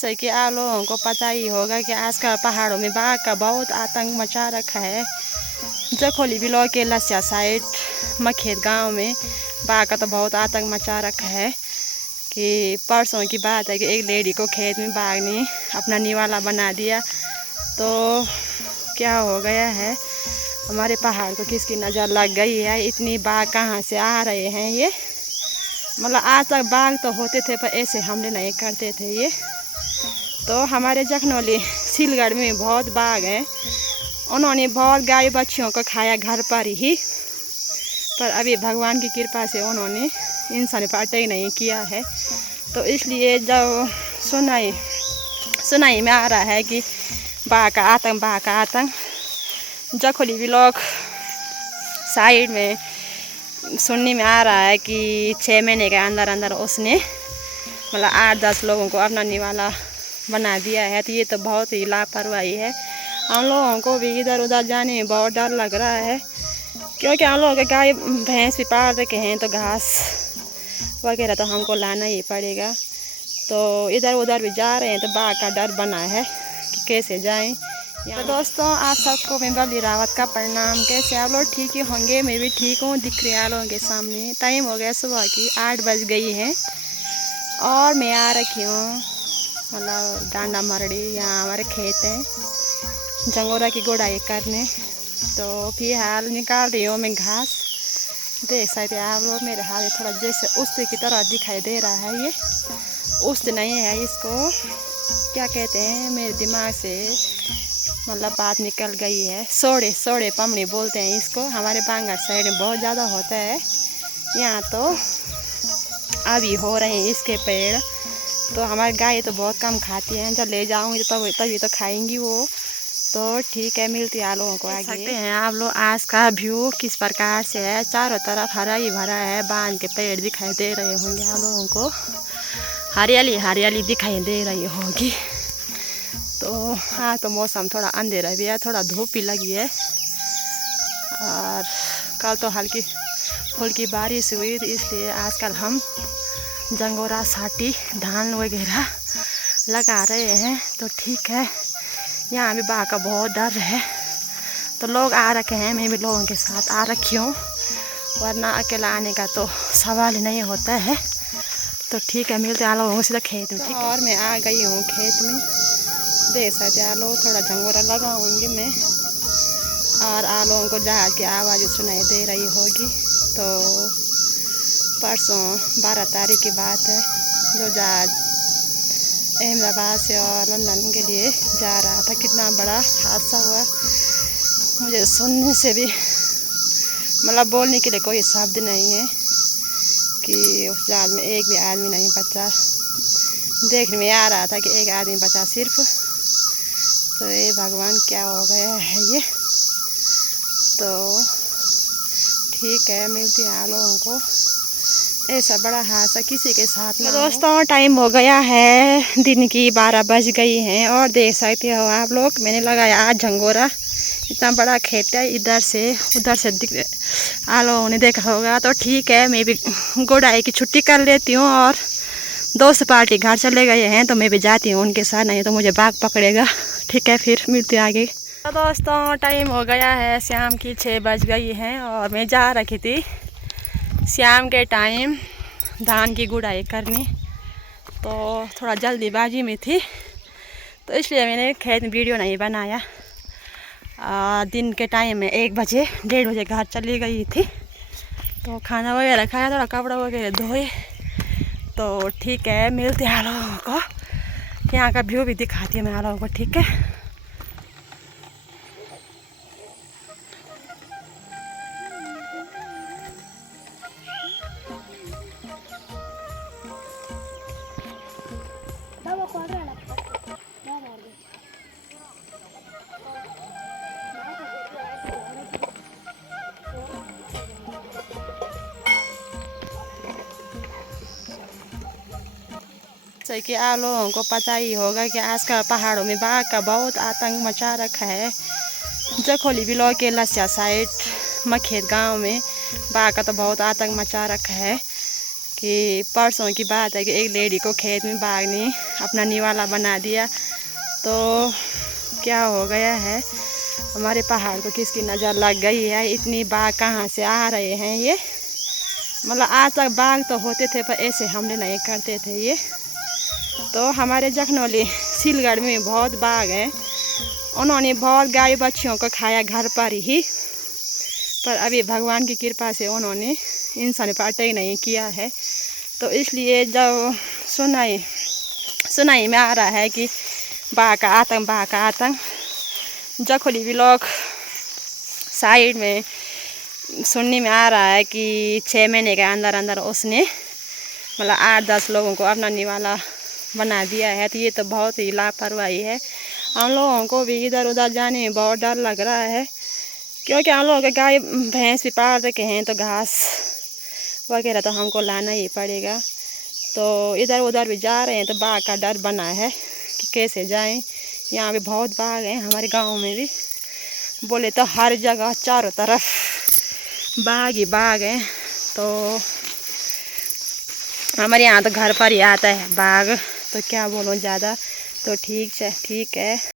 जैसे कि आप लोगों को पता ही होगा कि आजकल पहाड़ों में बाघ का बहुत आतंक मचा रखा है। जखोली ब्लॉक के लस्या साइड मखेत गांव में बाघ का तो बहुत आतंक मचा रखा है कि परसों की बात है कि एक लेडी को खेत में बाघ ने अपना निवाला बना दिया। तो क्या हो गया है, हमारे पहाड़ को किसकी नज़र लग गई है। इतनी बाघ कहाँ से आ रहे हैं ये, मतलब आज तक बाघ तो होते थे पर ऐसे हमले नहीं करते थे ये। तो हमारे जखनौली सीलगढ़ में बहुत बाघ हैं, उन्होंने बहुत गाय बच्चियों को खाया घर पर ही, पर अभी भगवान की कृपा से उन्होंने इंसान पर अटैक नहीं किया है। तो इसलिए जब सुनाई में आ रहा है कि बाघ का आतंक जखोली ब्लॉक साइड में सुनने में आ रहा है कि 6 महीने के अंदर अंदर उसने मतलब 8-10 लोगों को अपना निवाला बना दिया है। तो ये तो बहुत ही लापरवाही है। हम लोगों को भी इधर उधर जाने में बहुत डर लग रहा है, क्योंकि हम लोगों के गाय भैंस भी पाल रखे हैं, तो घास वगैरह तो हमको लाना ही पड़ेगा। तो इधर उधर भी जा रहे हैं तो बाघ का डर बना है कि कैसे जाएं। तो दोस्तों, आप सबको मैं बबली रावत का प्रणाम। कैसे आप लोग ठीक ही होंगे, मैं भी ठीक हूँ। दिख रही है आप लोगों के सामने। टाइम हो गया सुबह की 8 बज गई है और मैं आ रखी हूँ मतलब डांडा मरड़ी, यहाँ हमारे खेत हैं, जंगोरा की गुड़ाई करने। तो फिलहाल निकाल रही हूँ मैं घास। देख सकते हैं आप लोग, मेरे हाथ थोड़ा जैसे उस्ते की तरह दिखाई दे रहा है। ये उस्त नहीं है, इसको क्या कहते हैं, मेरे दिमाग से मतलब बात निकल गई है। सोड़े पमड़ी बोलते हैं इसको। हमारे बांगड़ साइड में बहुत ज़्यादा होता है यहाँ। तो अभी हो रहे हैं इसके पेड़। तो हमारी गाय तो बहुत कम खाती हैं, जब ले जाऊँगी तो तभी तो खाएंगी वो। तो ठीक है, मिलती है आप लोगों को आगे। सकते हैं आप लोग आज का व्यू किस प्रकार से है। चारों तरफ हरा ही भरा है, बांध के पेड़ दिखाई दे रहे होंगे आप लोगों को, हरियाली दिखाई दे रही होगी। तो हाँ, तो मौसम थोड़ा अंधेरा भी है, थोड़ा धूप भी लगी है। और कल तो हल्की फुल्की बारिश हुई, तो इसलिए आजकल हम जंगोरा साटी धान वगैरह लगा रहे हैं। तो ठीक है, यहाँ भी बाघ का बहुत डर है। तो लोग आ रखे हैं, मैं भी लोगों के साथ आ रखी हूँ, वरना अकेला आने का तो सवाल ही नहीं होता है। तो ठीक है, मिलते हैं आप लोगों को सीधा खेत में। ठीक है, और मैं आ गई हूँ खेत में। देख सकते आप लोग, थोड़ा झंगोरा लगाऊंगी मैं, और आप लोगों को जहाज की आवाज़ सुनाई दे रही होगी। तो परसों 12 तारीख की बात है, जो जहाज अहमदाबाद से और लंदन के लिए जा रहा था, कितना बड़ा हादसा हुआ। मुझे सुनने से भी मतलब बोलने के लिए कोई शब्द नहीं है कि उस जहाज में एक भी आदमी नहीं बचा। देखने में आ रहा था कि एक आदमी बचा सिर्फ। तो ये भगवान क्या हो गया है ये। तो ठीक है, मिलती है आप लोगों को। ऐसा बड़ा हादसा किसी के साथ ना। दोस्तों, टाइम हो गया है दिन की 12 बज गई हैं, और देख सकते हो आप लोग, मैंने लगाया आज झंगोरा। इतना बड़ा खेत है, इधर से उधर से आप लोगों ने देखा होगा। तो ठीक है, मैं भी गुड़ाई की छुट्टी कर लेती हूँ, और दोस्त पार्टी घर चले गए हैं, तो मैं भी जाती हूँ उनके साथ, नहीं तो मुझे बाघ पकड़ेगा। ठीक है, फिर मिलते हैं आगे। तो दोस्तों, टाइम हो गया है शाम की 6 बज गई हैं, और मैं जा रखी थी शाम के टाइम धान की गुड़ाई करनी। तो थोड़ा जल्दीबाजी में थी, तो इसलिए मैंने खेत में वीडियो नहीं बनाया। दिन के टाइम में 1 बजे 1:30 बजे घर चली गई थी। तो खाना वगैरह खाया, थोड़ा कपड़ा वगैरह धोए। तो ठीक है, मिलते हैं आप लोगों को। यहाँ का व्यू भी दिखाती है मैं आप लोगों को। ठीक है, जैसे कि आप लोगों को पता ही होगा कि आजकल पहाड़ों में बाघ का बहुत आतंक मचा रखा है। जखोली ब्लॉक के लस्या साइड मखेत गांव में बाघ का तो बहुत आतंक मचा रखा है कि परसों की बात है कि एक लेडी को खेत में बाघ ने अपना निवाला बना दिया। तो क्या हो गया है, हमारे पहाड़ को किसकी नज़र लग गई है। इतनी बाघ कहाँ से आ रहे हैं ये, मतलब आज तक बाघ तो होते थे पर ऐसे हमले नहीं करते थे ये। तो हमारे जखनौली सीलगढ़ में बहुत बाघ हैं, उन्होंने बहुत गाय बच्चियों को खाया घर पर ही, पर अभी भगवान की कृपा से उन्होंने इंसान पर अटैक नहीं किया है। तो इसलिए जब सुनाई में आ रहा है कि बाघ का आतंक, जखोली ब्लॉक साइड में सुनने में आ रहा है कि 6 महीने के अंदर अंदर उसने मतलब 8-10 लोगों को अपना निवाला बना दिया है। तो ये तो बहुत ही लापरवाही है। हम लोगों को भी इधर उधर जाने में बहुत डर लग रहा है, क्योंकि हम लोगों के गाय भैंस भी पाल रखे हैं, तो घास वगैरह तो हमको लाना ही पड़ेगा। तो इधर उधर भी जा रहे हैं तो बाघ का डर बना है कि कैसे जाएं। यहाँ भी बहुत बाघ हैं, हमारे गांव में भी बोले तो हर जगह चारों तरफ बाघ ही बाघ हैं। तो हमारे यहाँ तो घर पर ही आता है बाघ, तो क्या बोलूँ ज़्यादा। तो ठीक है।